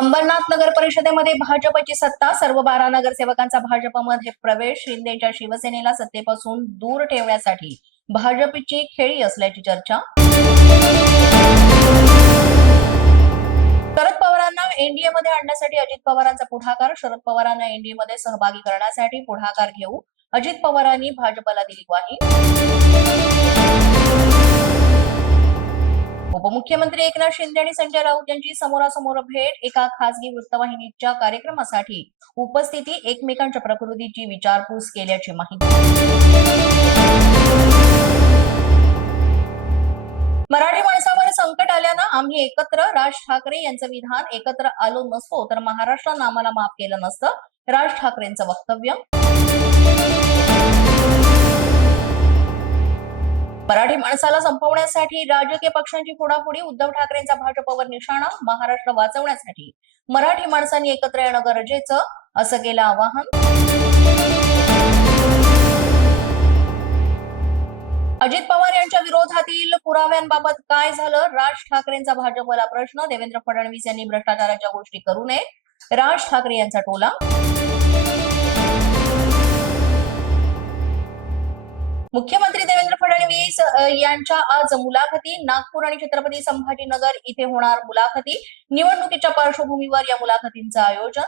अंबरनाथ नगर परिषदेमध्ये भाजपची सत्ता, सर्व 12 नगरसेवकांचा भाजपमध्ये प्रवेश. शिंदेच्या शिवसेनेला सत्तेपासून दूर ठेवण्यासाठी भाजपची खेळी असल्याची चर्चा. शरद पवारांना एनडीएमध्ये आणण्यासाठी अजित पवारांचा पुढाकार. शरद पवारांना एनडीएमध्ये सहभागी करण्यासाठी पुढाकार घेऊ, अजित पवारांनी भाजपला दिली ग्वाही. उपमुख्यमंत्री एकनाथ शिंदे आणि संजय राऊत यांची समोरासमोर भेट. एका खासगी वृत्तवाहिनीच्या कार्यक्रमासाठी उपस्थिती, एकमेकांच्या प्रकृतीची विचारपूस केल्याची माहिती. मराठी माणसावर संकट आल्यानं आम्ही एकत्र. राज ठाकरे यांचं विधान. एकत्र आलो नसतो तर महाराष्ट्रानं आम्हाला माफ केलं नसतं, राज ठाकरेंचं वक्तव्य. मराठी माणसाला संपवण्यासाठी राजकीय पक्षांची फोडाफोडी. उद्धव ठाकरेंचा भाजपवर निशाणा. महाराष्ट्र वाचवण्यासाठी मराठी माणसांनी एकत्र येणं गरजेचं, असं केलं आवाहन. अजित पवार यांच्या विरोधातील पुराव्यांबाबत काय झालं? राज ठाकरेंचा भाजपला प्रश्न. देवेंद्र फडणवीस यांनी भ्रष्टाचाराच्या गोष्टी करू नये, राज ठाकरे यांचा टोला. मुख्यमंत्री देवेंद्र फडणवीस यांच्या आज मुलाखती. नागपूर आणि छत्रपती संभाजीनगर इथे होणार मुलाखती. निवडणुकीच्या पार्श्वभूमीवर या मुलाखतींचं आयोजन.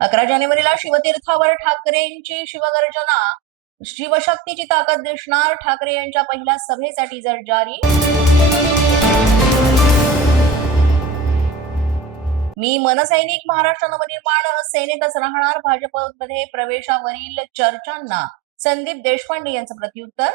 11 जानेवारीला शिवतीर्थावर ठाकरेंची शिवगर्जना. शिवशक्तीची ताकद दिसणार. ठाकरे यांच्या पहिल्या सभेचा टीजर जारी. मी मनसैनिक, महाराष्ट्र नवनिर्माण सेनेतच राहणार. भाजपमध्ये प्रवेशावरील चर्चांना संदीप देशपांडे यांचं प्रत्युत्तर.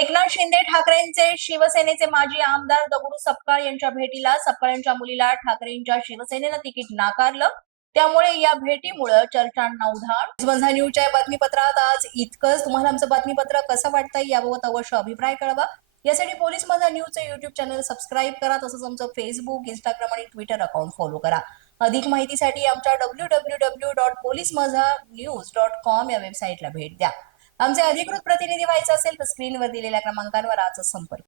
एकनाथ शिंदे ठाकरेंचे शिवसेनेचे माजी आमदार दगडू सपकाळ यांच्या भेटीला. सपकाळ यांच्या मुलीला ठाकरेंच्या शिवसेनेनं तिकीट नाकारलं, त्यामुळे या भेटीमुळे चर्चांना उधाण. माझा न्यूजच्या बातमीपत्रात आज इतकंच. तुम्हाला आमचं बातमीपत्र कसं वाटतंय याबाबत अवश्य अभिप्राय कळवा. यासाठी पोलीस माझा न्यूजचं युट्यूब चॅनल सबस्क्राईब करा. तसंच आमचं फेसबुक, इंस्टाग्राम आणि ट्विटर अकाउंट फॉलो करा. अधिक माहितीसाठी आमच्या www.policemazhanews.com या वेबसाईटला भेट द्या. आमचे अधिकृत प्रतिनिधी व्हायचं असेल तर स्क्रीनवर दिलेल्या क्रमांकांवर आजच संपर्क